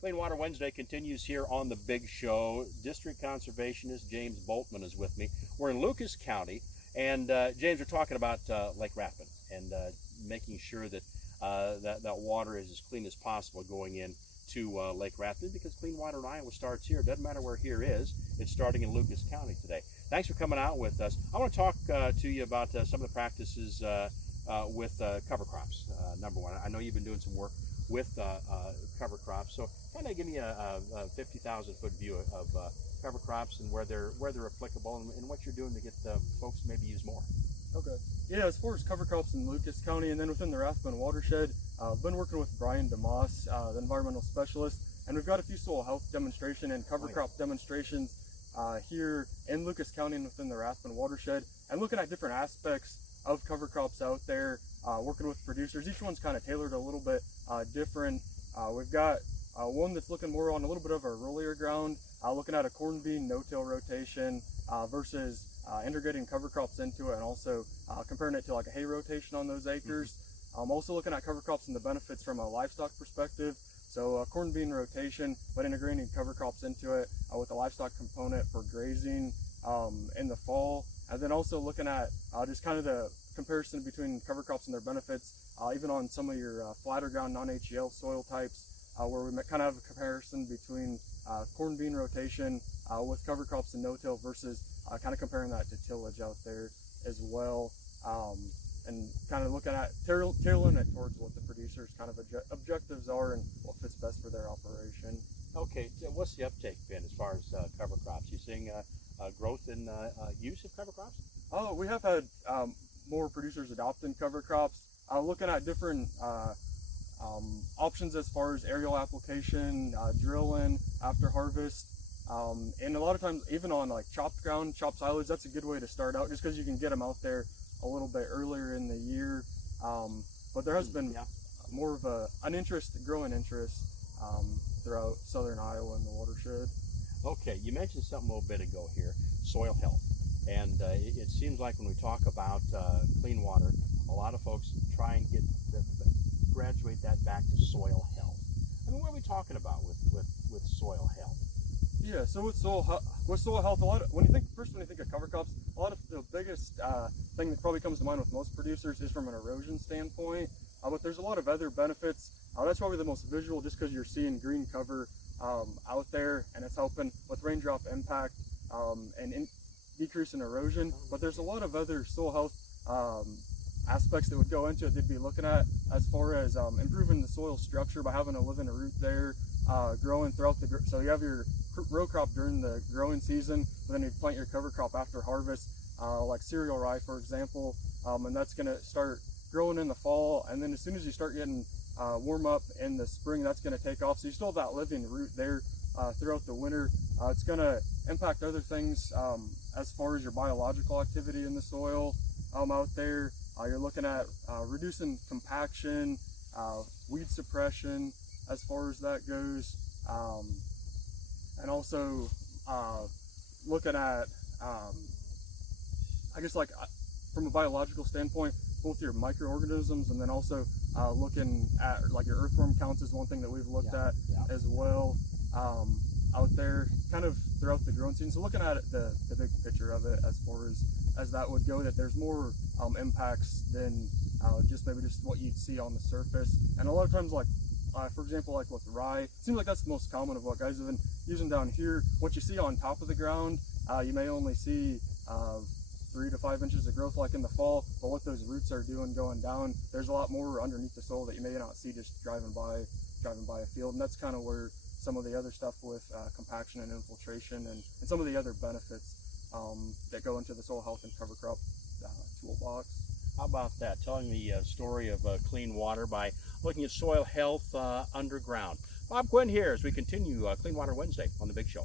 Clean Water Wednesday continues here on the Big Show. District Conservationist James Boltman is with me. We're in Lucas County, and James, we're talking about Lake Rathbun and making sure that, that water is as clean as possible going in to Lake Rathbun, because clean water in Iowa starts here. It doesn't matter where here is, it's starting in Lucas County today. Thanks for coming out with us. I want to talk to you about some of the practices with cover crops. Number one, I know you've been doing some work with cover crops, so kind of give me a 50,000-foot view of cover crops and where they're applicable, and what you're doing to get folks to maybe use more. Okay. Yeah, as far as cover crops in Lucas County and then within the Rathbun watershed, I've been working with Brian DeMoss, the environmental specialist, and we've got a few soil health demonstration and cover crop demonstrations here in Lucas County and within the Rathbun watershed, and looking at different aspects of cover crops out there, working with producers. Each one's kind of tailored a little bit different. We've got one that's looking more on a little bit of a rollier ground, looking at a corn bean no-till rotation versus integrating cover crops into it, and also comparing it to like a hay rotation on those acres. Also looking at cover crops and the benefits from a livestock perspective. So corn bean rotation, but integrating cover crops into it with a livestock component for grazing in the fall. And then also looking at just kind of the comparison between cover crops and their benefits, even on some of your flatter ground non-HEL soil types, where we kind of have a comparison between corn bean rotation with cover crops and no-till versus kind of comparing that to tillage out there as well, and kind of looking at tailoring it towards what the producers' kind of objectives are and what fits best for their operation. Okay, so what's the uptake been as far as cover crops? You seeing growth in use of cover crops? Oh, we have had more producers adopting cover crops, looking at different options as far as aerial application, drilling after harvest, and a lot of times even on like chopped ground, chopped silage, that's a good way to start out, just because you can get them out there a little bit earlier in the year. But there has been more of an growing interest throughout southern Iowa and the watershed. Okay, you mentioned something a little bit ago here, soil health. And it seems like when we talk about clean water, a lot of folks try and graduate that back to soil health. I mean, what are we talking about with soil health? Yeah, so with soil health, when you think of cover crops, a lot of the biggest thing that probably comes to mind with most producers is from an erosion standpoint. But there's a lot of other benefits. That's probably the most visual, just because you're seeing green cover out there, and it's helping with raindrop impact and decrease in erosion. But there's a lot of other soil health aspects that would go into it they'd be looking at, as far as improving the soil structure by having a living root there, growing throughout so you have your row crop during the growing season, but then you plant your cover crop after harvest, like cereal rye, for example, and that's going to start growing in the fall, and then as soon as you start getting warm up in the spring, that's going to take off. So you still have that living root there throughout the winter. It's going to impact other things as far as your biological activity in the soil out there. You're looking at reducing compaction, weed suppression as far as that goes, and also looking at, I guess, like from a biological standpoint, both your microorganisms, and then also looking at like your earthworm counts is one thing that we've looked at as well out there kind of throughout the growing season. So looking at it, the big picture of it as far as that would go, that there's more impacts than just what you'd see on the surface. And a lot of times, like for example, like with rye, it seems like that's the most common of what guys have been using down here. What you see on top of the ground, you may only see 3 to 5 inches of growth like in the fall, but what those roots are doing going down, there's a lot more underneath the soil that you may not see just driving by a field. And that's kind of where some of the other stuff with compaction and infiltration and some of the other benefits that go into the soil health and cover crop toolbox. How about that? Telling the story of clean water by looking at soil health underground. Bob Quinn here as we continue Clean Water Wednesday on The Big Show.